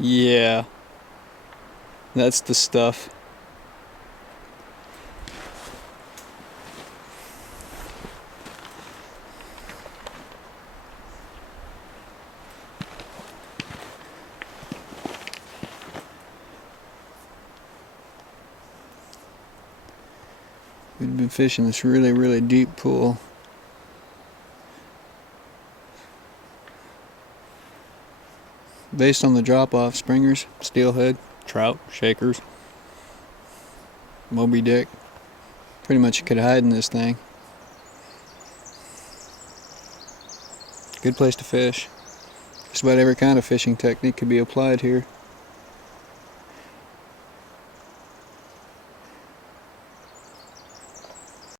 Yeah, that's the stuff. We've been fishing this really, really deep pool. Based on the drop-off, springers, steelhead, trout, shakers, Moby Dick. Pretty much you could hide in this thing. Good place to fish. Just about every kind of fishing technique could be applied here.